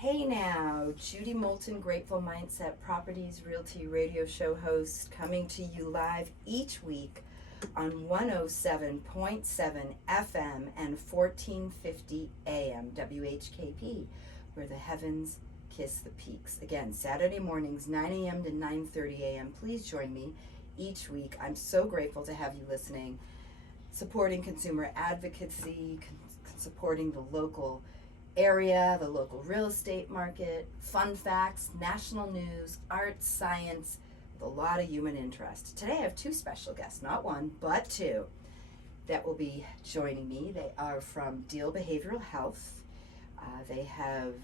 Hey now, Judy Moulton, Grateful Mindset Properties Realty Radio Show host, coming to you live each week on 107.7 FM and 1450 AM WHKP, where the heavens kiss the peaks. Again, Saturday mornings, 9 a.m. to 9:30 a.m. Please join me each week. I'm so grateful to have you listening, supporting consumer advocacy, supporting the local area, the local real estate market, fun facts, national news, arts, science, with a lot of human interest. Today I have two special guests, not one, but two, that will be joining me. They are from Deel Behavioral Health. They have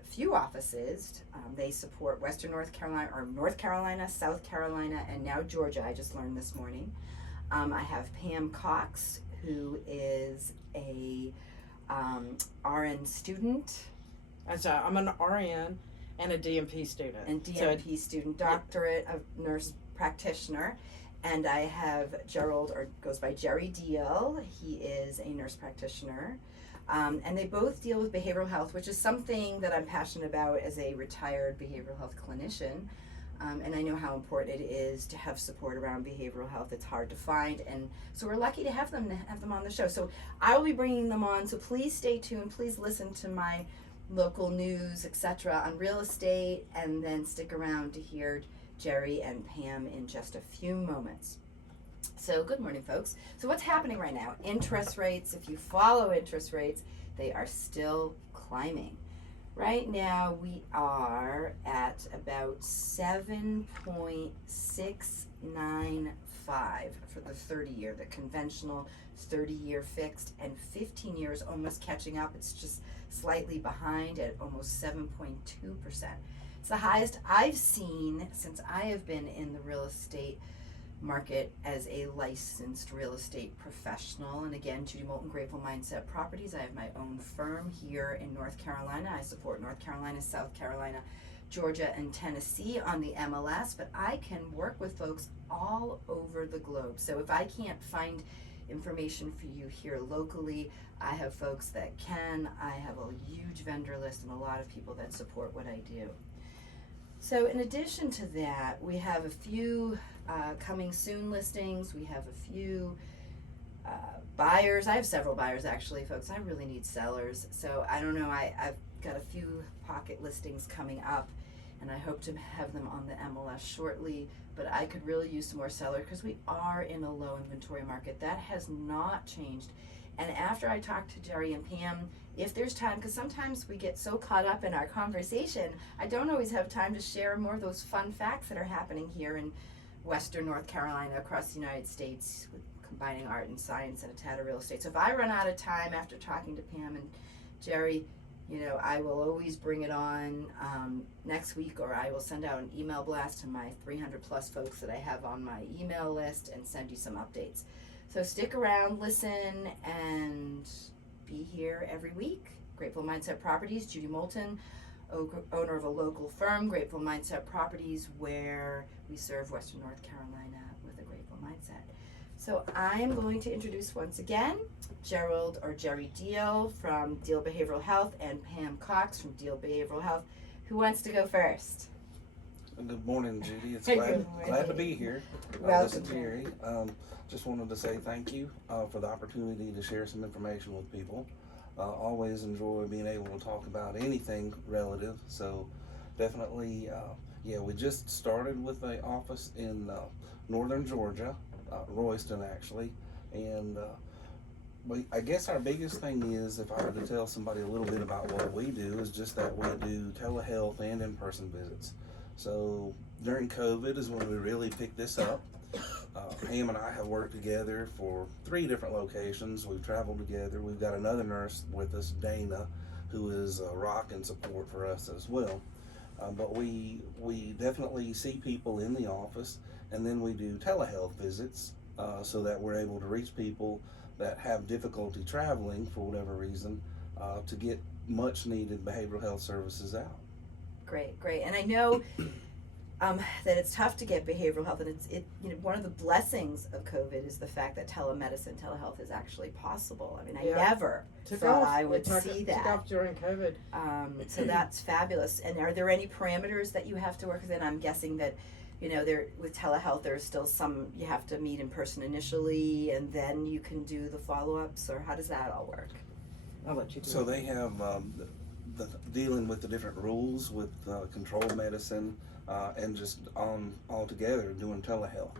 a few offices. They support Western North Carolina, or North Carolina, South Carolina, and now Georgia, I just learned this morning. I have Pam Cox, who is a RN student. I'm an RN and a DMP student. And DMP student, doctorate of nurse practitioner. And I have Gerald, or goes by Gerry Deel. He is a nurse practitioner. And they both deal with behavioral health, which is something that I'm passionate about as a retired behavioral health clinician. And I know how important it is to have support around behavioral health. It's hard to find, and so we're lucky to have them on the show. So I will be bringing them on, so please stay tuned. Please listen to my local news, etc. on real estate, and then stick around to hear Gerry and Pam in just a few moments. So good morning, folks. So what's happening right now? Interest rates, if you follow interest rates, they are still climbing. Right now we are at about 7.695 for the 30-year, the conventional 30-year fixed, and 15 years almost catching up. It's just slightly behind at almost 7.2%. It's the highest I've seen since I have been in the real estate market as a licensed real estate professional. And again, Judy Moulton, Grateful Mindset Properties. I have my own firm here in North Carolina. I support North Carolina, South Carolina, Georgia, and Tennessee on the MLS, but I can work with folks all over the globe. So if I can't find information for you here locally, I have folks that can. I have a huge vendor list and a lot of people that support what I do. So in addition to that, we have a few coming soon listings. We have a few buyers. I have several buyers actually, folks. I really need sellers. So I don't know, I've got a few pocket listings coming up, and I hope to have them on the MLS shortly, but I could really use some more sellers because we are in a low inventory market. That has not changed. And after I talk to Gerry and Pam, if there's time, because sometimes we get so caught up in our conversation, I don't always have time to share more of those fun facts that are happening here in Western North Carolina, across the United States, with combining art and science and a tad of real estate. So if I run out of time after talking to Pam and Gerry, you know, I will always bring it on next week, or I will send out an email blast to my 300 plus folks that I have on my email list and send you some updates. So stick around, listen, and be here every week. Grateful Mindset Properties, Judy Moulton, owner of a local firm, Grateful Mindset Properties, where we serve Western North Carolina with a grateful mindset. So I'm going to introduce once again Gerald, or Gerry Deel from Deel Behavioral Health, and Pam Cox from Deel Behavioral Health. Who wants to go first? Good morning, Judy. It's Good glad to be here. This is Gerry. Just wanted to say thank you for the opportunity to share some information with people. Always enjoy being able to talk about anything relative. So definitely, we just started with an office in northern Georgia, Royston actually, and I guess our biggest thing is, if I were to tell somebody a little bit about what we do, is just that we do telehealth and in-person visits. So during COVID is when we really picked this up. Pam and I have worked together for 3 different locations. We've traveled together. We've got another nurse with us, Dana, who is a rock and support for us as well. But we definitely see people in the office, and then we do telehealth visits so that we're able to reach people that have difficulty traveling for whatever reason to get much needed behavioral health services out. Great. And I know that it's tough to get behavioral health, and one of the blessings of COVID is the fact that telehealth is actually possible. I mean, I never thought I would see that. Took off during COVID. So that's fabulous. And are there any parameters that you have to work within? I'm guessing that, there with telehealth, there's still some you have to meet in person initially, and then you can do the follow-ups, or how does that all work? I'll let you do So it. they have dealing with the different rules with controlled medicine and just all together doing telehealth.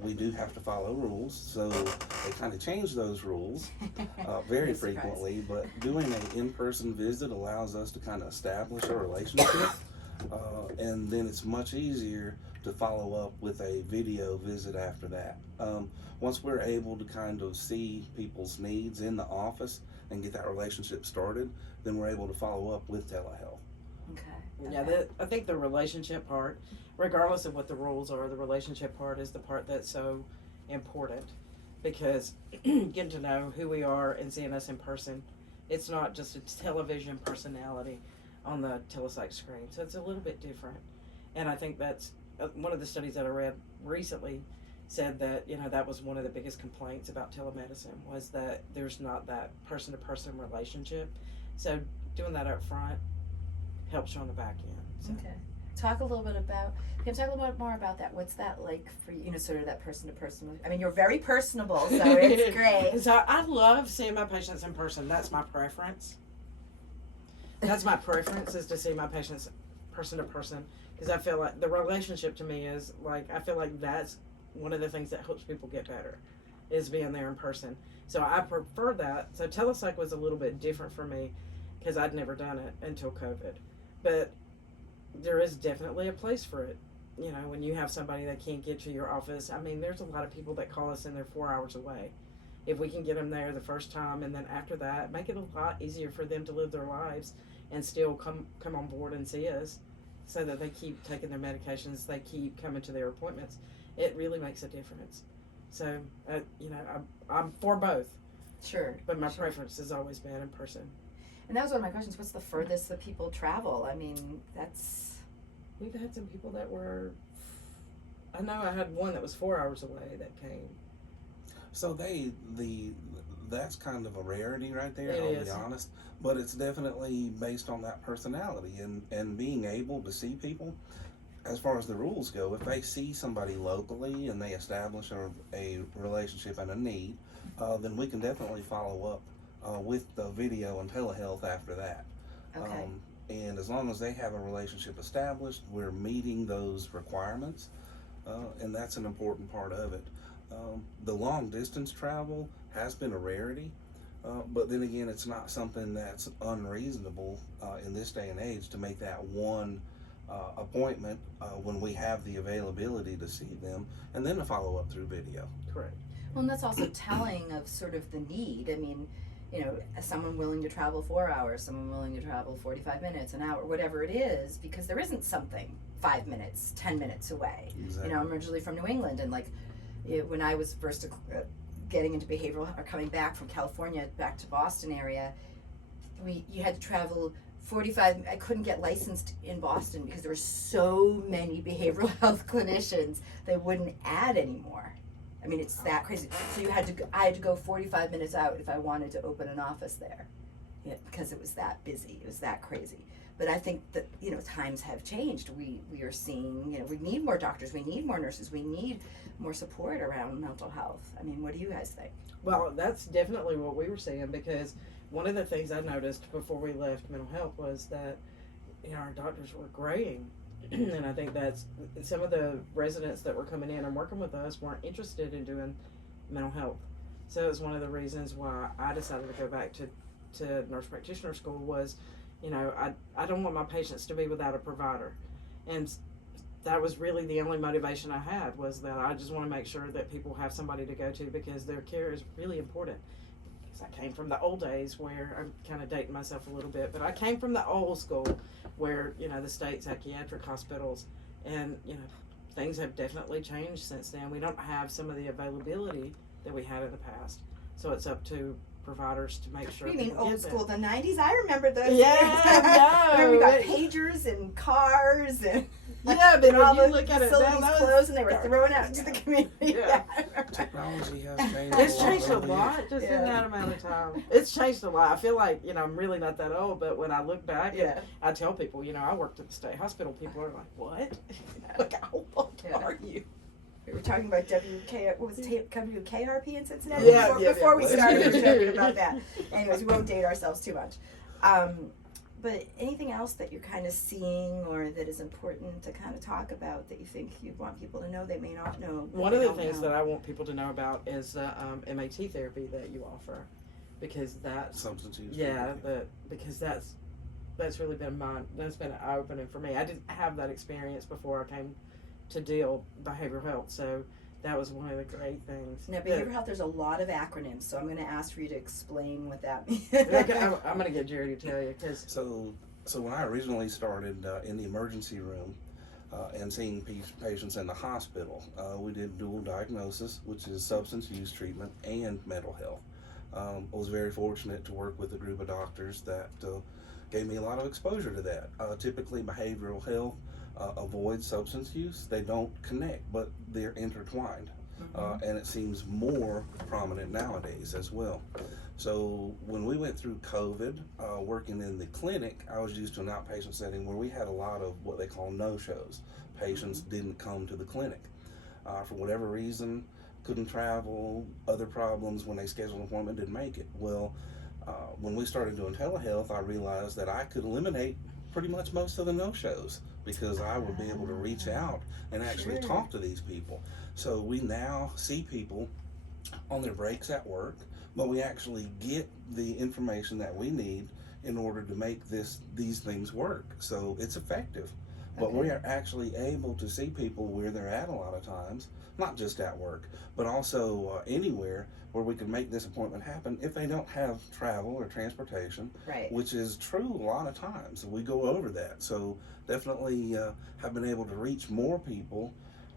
We do have to follow rules, so they kind of change those rules very No surprise. frequently, but doing an in-person visit allows us to kind of establish a relationship, and then it's much easier to follow up with a video visit after that. Once we're able to kind of see people's needs in the office and get that relationship started, then we're able to follow up with telehealth. Okay. Yeah, I think the relationship part, regardless of what the rules are, the relationship part is the part that's so important, because getting to know who we are and seeing us in person, it's not just a television personality on the telepsych screen, so it's a little bit different. And I think that's one of the studies that I read recently said that that was one of the biggest complaints about telemedicine, was that there's not that person-to-person relationship. So doing that up front helps you on the back end. So. Okay. Talk a little bit more about that. What's that like for you? Sort of that person-to-person. I mean, you're very personable, so it's great. So I love seeing my patients in person. That's my preference. That's my preference, is to see my patients person-to-person, because I feel like the relationship to me is like, I feel like that's one of the things that helps people get better, is being there in person. So I prefer that. So telepsych was a little bit different for me, because I'd never done it until COVID. But there is definitely a place for it. When you have somebody that can't get to your office, I mean, there's a lot of people that call us and they're 4 hours away. If we can get them there the first time, and then after that, make it a lot easier for them to live their lives and still come on board and see us, so that they keep taking their medications, they keep coming to their appointments. It really makes a difference. So, I'm for both. Sure. But my preference has always been in person. And that was one of my questions. What's the furthest that people travel? I mean, We've had some people that were, I know I had one that was 4 hours away that came. So that's kind of a rarity right there, I'll It be is. honest. But it's definitely based on that personality and being able to see people. As far as the rules go, if they see somebody locally and they establish a relationship and a need, then we can definitely follow up with the video and telehealth after that. okay. And as long as they have a relationship established, we're meeting those requirements, and that's an important part of it. The long distance travel has been a rarity, but then again, it's not something that's unreasonable in this day and age to make that one appointment when we have the availability to see them, and then to follow up through video. Correct. Well, and that's also telling of sort of the need. I mean, someone willing to travel 4 hours, someone willing to travel 45 minutes, an hour, whatever it is, because there isn't something 5 minutes, 10 minutes away. Exactly. I'm originally from New England, and when I was first getting into behavioral, or coming back from California back to Boston area, you had to travel 45. I couldn't get licensed in Boston because there were so many behavioral health clinicians they wouldn't add anymore. I mean, it's that crazy. So I had to go 45 minutes out if I wanted to open an office there, because it was that busy. It was that crazy. But I think that times have changed. We are seeing we need more doctors, we need more nurses, we need more support around mental health. I mean, what do you guys think? Well, that's definitely what we were seeing, because one of the things I noticed before we left mental health was that our doctors were graying. And I think that's some of the residents that were coming in and working with us weren't interested in doing mental health. So it was one of the reasons why I decided to go back to nurse practitioner school was, I don't want my patients to be without a provider. And that was really the only motivation I had, was that I just want to make sure that people have somebody to go to, because their care is really important. Because I came from the old days where, I'm kind of dating myself a little bit, but I came from the old school where, the state psychiatric hospitals, and, things have definitely changed since then. We don't have some of the availability that we had in the past. So it's up to providers to make sure. You mean people old get school, that. the 90s? I remember those. Yeah, years. no. Remember we got pagers and cars and Yeah, but And all when you the look at it facilities now, that was closed and they were dark. thrown out to the community. Yeah. Technology has changed. It's a lot changed a over the years. lot just in Yeah. that amount of time. It's changed a lot. I feel like, I'm really not that old, but when I look back, Yeah. I tell people, I worked at the state hospital. People are like, what? Like, how old Yeah. are you? We were talking about WKRP in Cincinnati Yeah, before we yeah. started joking about that. Anyways, we won't date ourselves too much. But anything else that you're kind of seeing or that is important to kind of talk about that you think you want people to know they may not know? One of the things that I want people to know about is the MAT therapy that you offer, because that's Substance use. because that's really been that's been eye opening for me. I didn't have that experience before I came to Deel behavioral health, so that was one of the great things. Now, behavioral health, there's a lot of acronyms, so I'm going to ask for you to explain what that means. I'm going to get Gerry to tell you, because So when I originally started in the emergency room and seeing patients in the hospital, we did dual diagnosis, which is substance use treatment and mental health. I was very fortunate to work with a group of doctors that gave me a lot of exposure to that. Typically, behavioral health avoids substance use. They don't connect, but they're intertwined. And it seems more prominent nowadays as well. So when we went through COVID, working in the clinic, I was used to an outpatient setting where we had a lot of what they call no-shows. Patients didn't come to the clinic. For whatever reason, couldn't travel, other problems, when they scheduled an appointment, didn't make it. Well, when we started doing telehealth, I realized that I could eliminate pretty much most of the no-shows, because I would be able to reach out and actually talk to these people. So we now see people on their breaks at work, but we actually get the information that we need in order to make these things work. So it's effective. But we are actually able to see people where they're at a lot of times, not just at work, but also anywhere where we can make this appointment happen if they don't have travel or transportation, Right. which is true a lot of times. We go over that. So definitely have been able to reach more people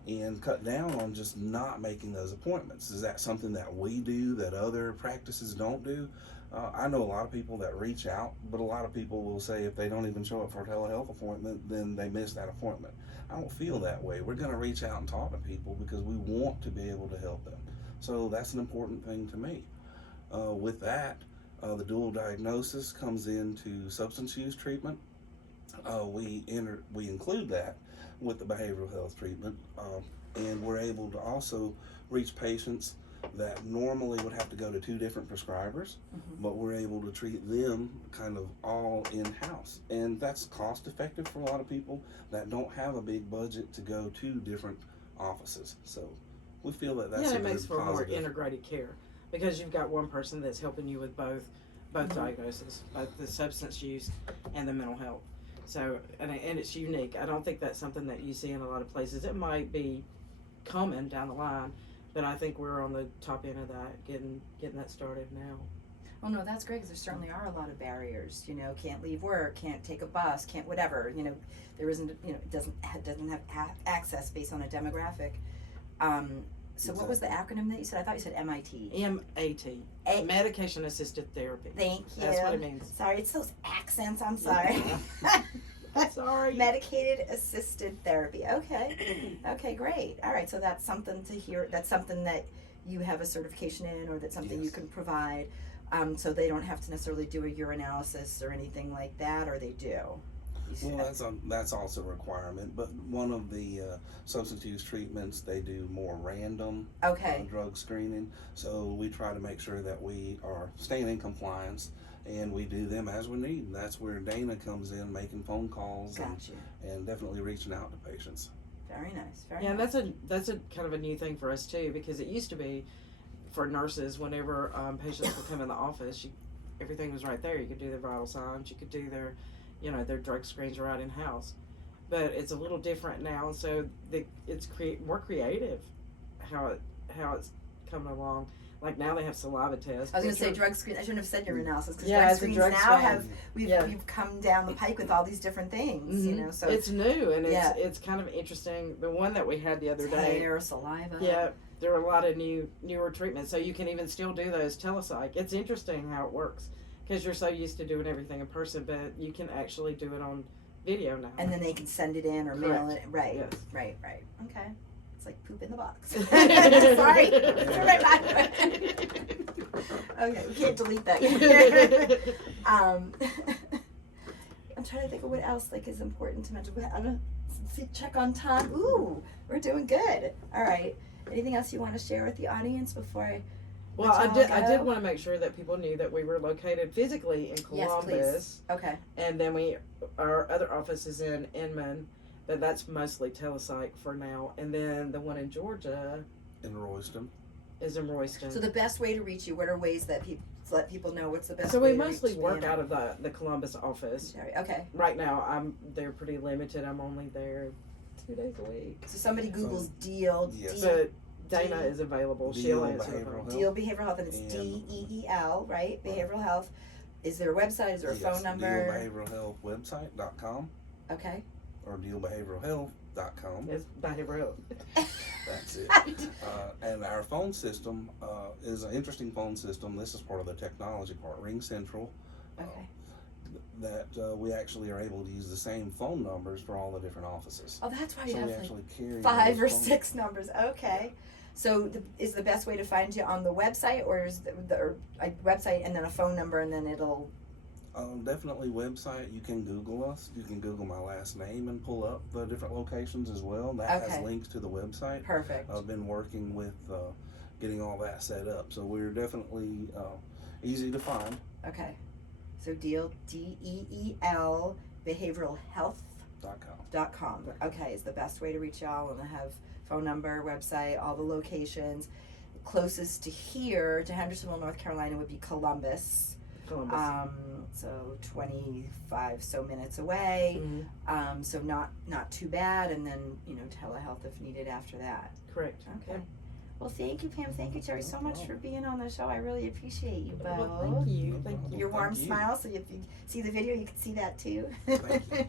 and cut down on just not making those appointments. Is that something that we do that other practices don't do? I know a lot of people that reach out, but a lot of people will say if they don't even show up for a telehealth appointment, then they miss that appointment. I don't feel that way. We're going to reach out and talk to people because we want to be able to help them. So that's an important thing to me. With that, the dual diagnosis comes into substance use treatment. We include that with the behavioral health treatment, and we're able to also reach patients that normally would have to go to 2 different prescribers, but we're able to treat them kind of all in-house. And that's cost effective for a lot of people that don't have a big budget to go to different offices. So we feel that that's it makes for positive. more integrated care, because you've got one person that's helping you with both diagnoses, both the substance use and the mental health. So, and it's unique. I don't think that's something that you see in a lot of places. It might be common down the line, but I think we're on the top end of that, getting that started now. Oh no, that's great, because there certainly are a lot of barriers. Can't leave work, can't take a bus, can't whatever. There isn't. It doesn't have access based on a demographic. So what was the acronym that you said? I thought you said MIT. MAT, medication assisted therapy. Thank you. That's what it means. Sorry, it's those accents. I'm sorry. Sorry. Medicated assisted therapy. Okay. Okay, great. All right, so that's something to hear. That's something that you have a certification in, or that's something you can provide. So they don't have to necessarily do a urinalysis or anything like that, or they do. Well, that's also a requirement, but one of the substance use treatments, they do more random drug screening. So we try to make sure that we are staying in compliance, and we do them as we need. And that's where Dana comes in, making phone calls and definitely reaching out to patients. Very nice. And that's a kind of a new thing for us too, because it used to be for nurses, whenever patients would come in the office, everything was right there. You could do their vital signs, you could do their drug screens right in house. But it's a little different now, so it's more creative how it's coming along. Like now they have saliva tests. I was going to say drug screen. I shouldn't have said urinalysis, because drug screens now we've come down the pike with all these different things. So it's new, and it's kind of interesting. The one that we had the other day, hair, saliva. Yeah, there are a lot of newer treatments, so you can even still do those telepsych. It's interesting how it works, because you're so used to doing everything in person, but you can actually do it on video now. And then they can send it in or mail it. Right. Yes. Right. Okay. It's like poop in the box. Sorry. Throw right back. Okay, we can't delete that. I'm trying to think of what else like is important to mention. I'm gonna check on time. Ooh, we're doing good. All right. Anything else you want to share with the audience before I? Well, I did want to make sure that people knew that we were located physically in Columbus. Yes, please. Okay. And then our other office is in Inman, but that's mostly telepsych for now. And then the one in Georgia In Royston. is in Royston. So the best way to reach you, what are ways that let people know what's the best So way we to mostly reach work me? out of the Columbus office. Okay. Right now, they're pretty limited. I'm only there 2 days a week. So somebody Googles Deel. Yes. But Dana is available. She'll Deel answer the Behavioral phone. Deel Behavioral Health, and it's And- DEEL, right? Behavioral Health. Is there a website? Is there a phone number? DealBehavioralHealthWebsite.com Okay. or DealBehavioralHealth.com. It's behavioral. That's it. And our phone system is an interesting phone system. This is part of the technology part, Ring Central. Okay. That we actually are able to use the same phone numbers for all the different offices. Oh, that's why So you we have like actually carry 5 or those phone 6 numbers. Okay. So is the best way to find you on the website, or is the website and then a phone number and then it'll? Definitely website. You can Google us. You can Google my last name and pull up the different locations as well. That Okay. has links to the website. Perfect. I've been working with getting all that set up, so we're definitely easy to find. Okay. So Deel, DEEL, behavioralhealth.com. Okay, is the best way to reach y'all, and I have phone number, website, all the locations. Closest to here, to Hendersonville, North Carolina, would be Columbus. So 25 so minutes away. Mhm. So not too bad, and then telehealth if needed after that. Correct. Okay. Well, thank you, Pam. Thank you, Gerry, so much for being on the show. I really appreciate you both. Well, thank you. Thank you. Your warm Thank you. smile. So if you see the video, you can see that too. Thank you.